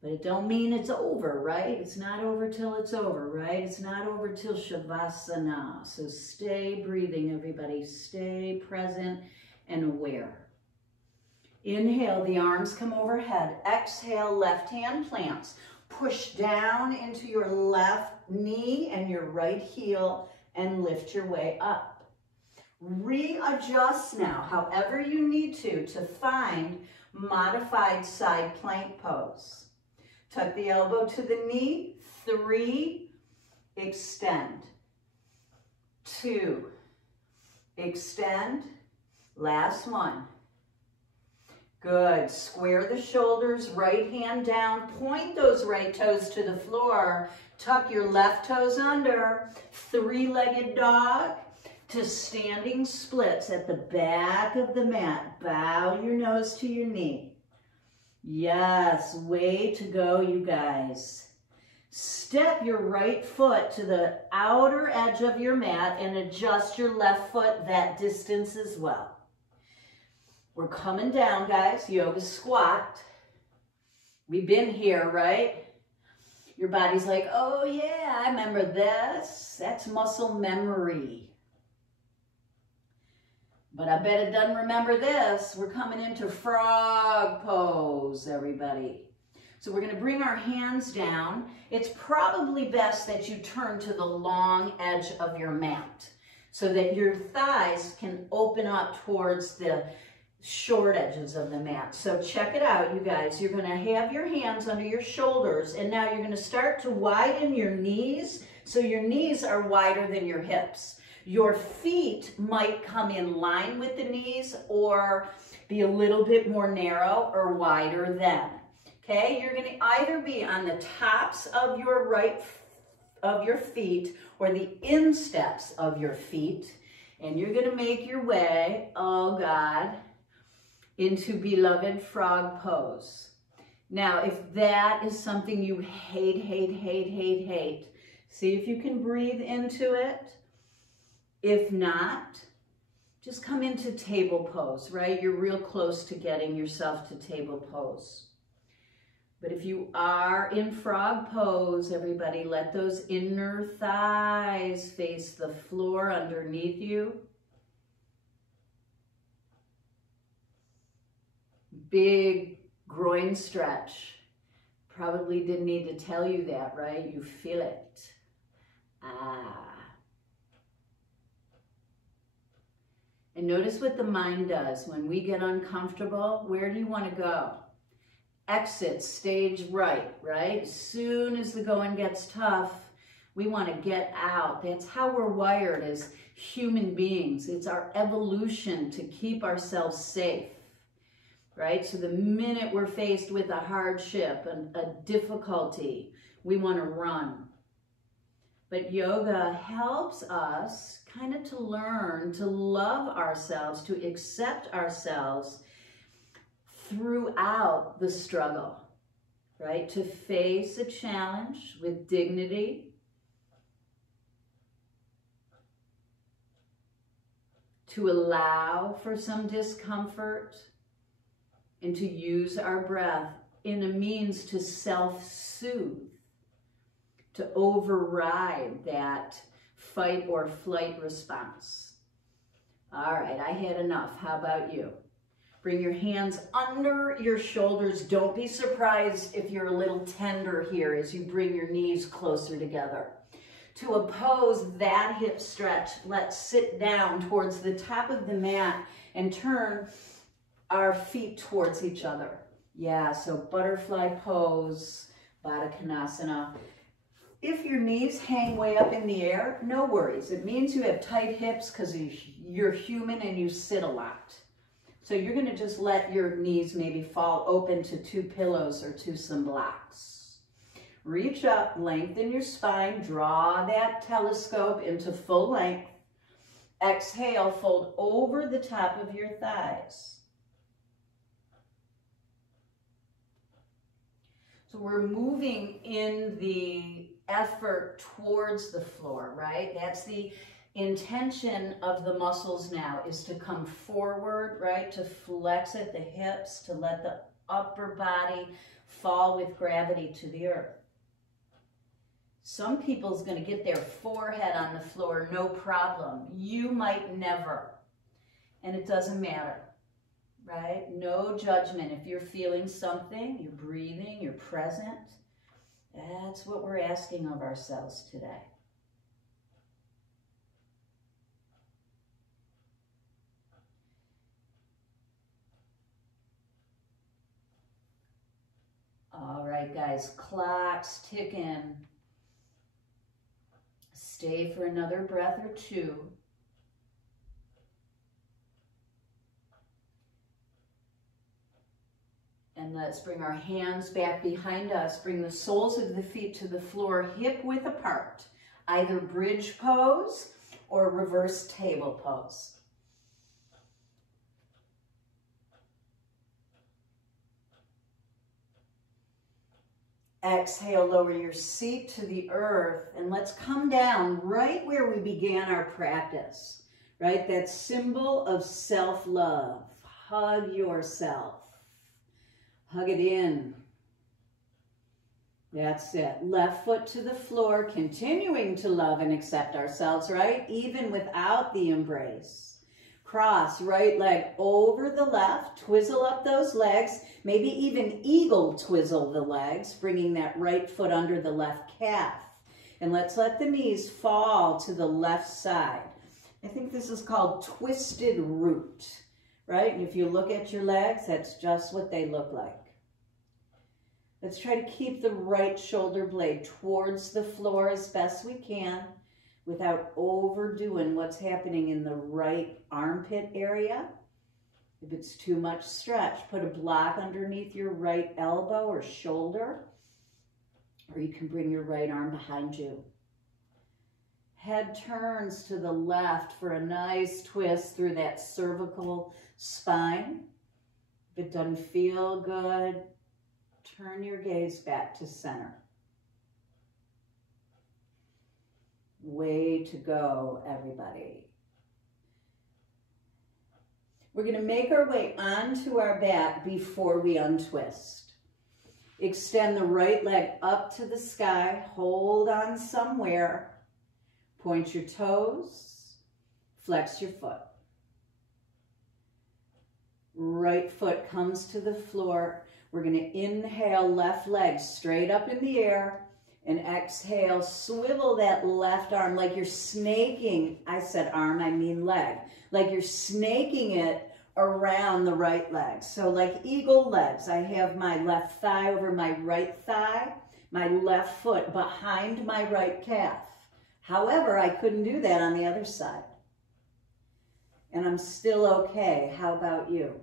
But it don't mean it's over, right? It's not over till it's over, right? It's not over till Shavasana. So stay breathing, everybody. Stay present and aware. Inhale, the arms come overhead. Exhale, left hand plants. Push down into your left knee and your right heel and lift your way up. Readjust now, however you need to find modified side plank pose. Tuck the elbow to the knee. 3, extend. 2, extend. Last one. Good. Square the shoulders, right hand down. Point those right toes to the floor. Tuck your left toes under. 3-legged dog to standing splits at the back of the mat. Bow your nose to your knee. Yes, way to go, you guys. Step your right foot to the outer edge of your mat and adjust your left foot that distance as well. We're coming down, guys. Yoga squat. We've been here, right? Your body's like, oh yeah, I remember this. That's muscle memory. But I bet it doesn't remember this. We're coming into frog pose, everybody. So we're going to bring our hands down. It's probably best that you turn to the long edge of your mat so that your thighs can open up towards the short edges of the mat. So check it out, you guys. You're going to have your hands under your shoulders, and now you're going to start to widen your knees so your knees are wider than your hips. Your feet might come in line with the knees or be a little bit more narrow or wider than. Okay, you're going to either be on the tops of your feet or the insteps of your feet, and you're going to make your way, oh God, into beloved frog pose. Now, if that is something you hate, see if you can breathe into it. If not, just come into table pose, right? You're real close to getting yourself to table pose. But if you are in frog pose, everybody, let those inner thighs face the floor underneath you. Big groin stretch. Probably didn't need to tell you that, right? You feel it. And notice what the mind does. When we get uncomfortable, where do you want to go? Exit stage right? As soon as the going gets tough, we want to get out. That's how we're wired as human beings. It's our evolution to keep ourselves safe, right? So the minute we're faced with a hardship and a difficulty, we want to run. But yoga helps us kind of to learn to love ourselves, to accept ourselves throughout the struggle, right? To face a challenge with dignity, to allow for some discomfort, and to use our breath in a means to self-soothe, to override that fight or flight response. All right, I had enough. How about you? Bring your hands under your shoulders. Don't be surprised if you're a little tender here as you bring your knees closer together. To oppose that hip stretch, let's sit down towards the top of the mat and turn our feet towards each other. Yeah, so butterfly pose, Baddha Konasana. If your knees hang way up in the air, no worries. It means you have tight hips because you're human and you sit a lot. So you're going to just let your knees maybe fall open to 2 pillows or to some blocks. Reach up, lengthen your spine, draw that telescope into full length. Exhale, fold over the top of your thighs. So we're moving in the effort towards the floor, right? That's the intention of the muscles now, is to come forward, right? To flex at the hips, to let the upper body fall with gravity to the earth. Some people's going to get their forehead on the floor, no problem. You might never, and it doesn't matter. Right? No judgment. If you're feeling something, you're breathing, you're present. That's what we're asking of ourselves today. All right, guys, clock's ticking. Stay for another breath or 2. And let's bring our hands back behind us. Bring the soles of the feet to the floor, hip width apart. Either bridge pose or reverse table pose. Exhale, lower your seat to the earth, and let's come down right where we began our practice, right? That symbol of self-love. Hug yourself. Hug it in. That's it. Left foot to the floor, continuing to love and accept ourselves, right? Even without the embrace. Cross right leg over the left, twizzle up those legs, maybe even eagle twizzle the legs, bringing that right foot under the left calf. And let's let the knees fall to the left side. I think this is called twisted root, right? And if you look at your legs, that's just what they look like. Let's try to keep the right shoulder blade towards the floor as best we can without overdoing what's happening in the right armpit area. If it's too much stretch, put a block underneath your right elbow or shoulder, or you can bring your right arm behind you. Head turns to the left for a nice twist through that cervical spine. If it doesn't feel good, turn your gaze back to center. Way to go, everybody. We're going to make our way onto our back before we untwist. Extend the right leg up to the sky. Hold on somewhere. Point your toes. Flex your foot. Right foot comes to the floor. We're going to inhale, left leg straight up in the air. And exhale, swivel that left arm like you're snaking. I said arm, I mean leg. Like you're snaking it around the right leg. So like eagle legs, I have my left thigh over my right thigh, my left foot behind my right calf. However, I couldn't do that on the other side. And I'm still okay. How about you?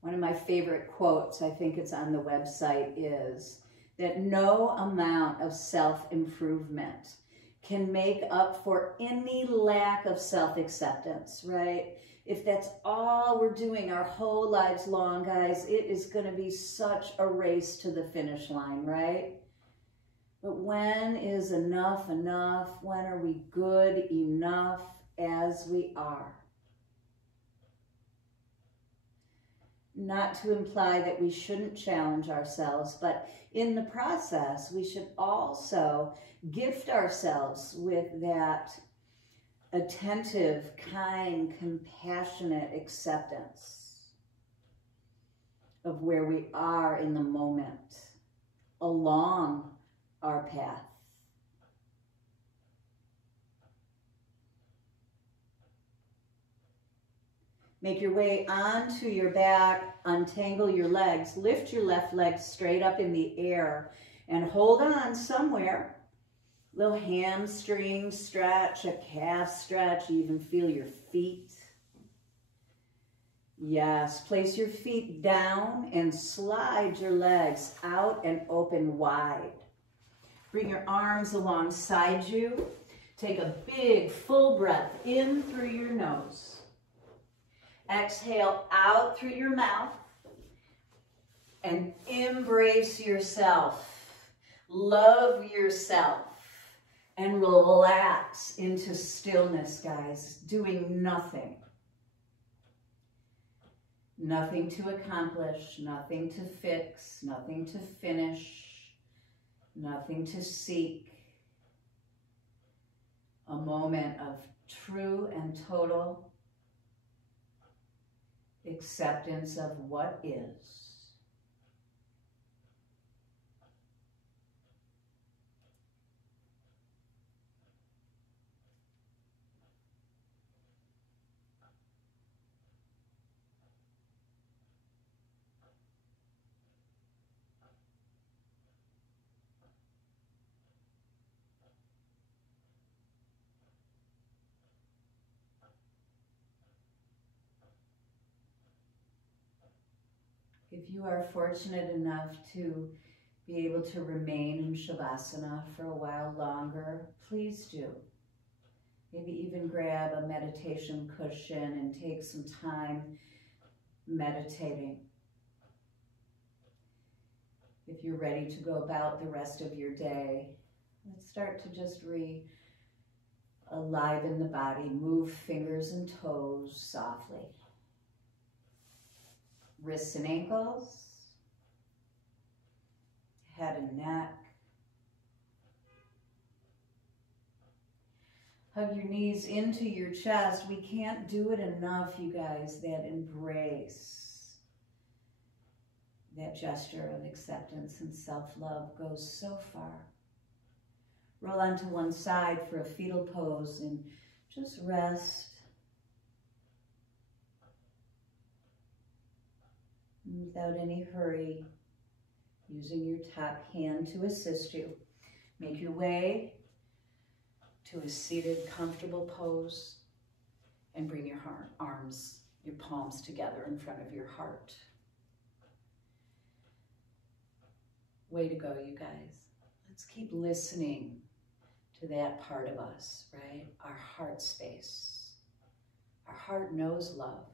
One of my favorite quotes, I think it's on the website, is that no amount of self-improvement can make up for any lack of self-acceptance, right? If that's all we're doing our whole lives long, guys, it is going to be such a race to the finish line, right? But when is enough enough? When are we good enough as we are? Not to imply that we shouldn't challenge ourselves, but in the process, we should also gift ourselves with that attentive, kind, compassionate acceptance of where we are in the moment, along our path. Make your way onto your back, untangle your legs, lift your left leg straight up in the air and hold on somewhere. Little hamstring stretch, a calf stretch, you even feel your feet. Yes, place your feet down and slide your legs out and open wide. Bring your arms alongside you. Take a big full breath in through your nose. Exhale out through your mouth and embrace yourself. Love yourself and relax into stillness, guys. Doing nothing. Nothing to accomplish, nothing to fix, nothing to finish, nothing to seek. A moment of true and total acceptance of what is. If you are fortunate enough to be able to remain in Shavasana for a while longer, please do. Maybe even grab a meditation cushion and take some time meditating. If you're ready to go about the rest of your day, let's start to just re-aliven the body. Move fingers and toes softly. Wrists and ankles, head and neck. Hug your knees into your chest. We can't do it enough, you guys, that embrace. That gesture of acceptance and self-love goes so far. Roll onto one side for a fetal pose and just rest. Without any hurry, using your top hand to assist you. Make your way to a seated, comfortable pose and bring your arms, your palms together in front of your heart. Way to go, you guys. Let's keep listening to that part of us, right? Our heart space. Our heart knows love.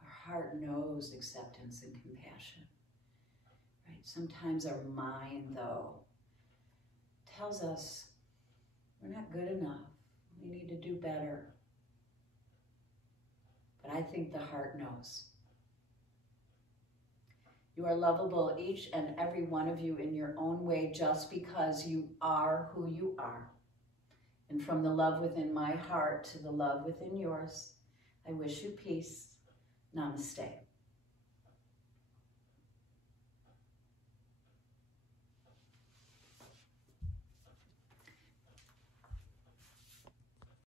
Our heart knows acceptance and compassion, right? Sometimes our mind, though, tells us we're not good enough. We need to do better. But I think the heart knows. You are lovable, each and every one of you, in your own way, just because you are who you are. And from the love within my heart to the love within yours, I wish you peace. Namaste.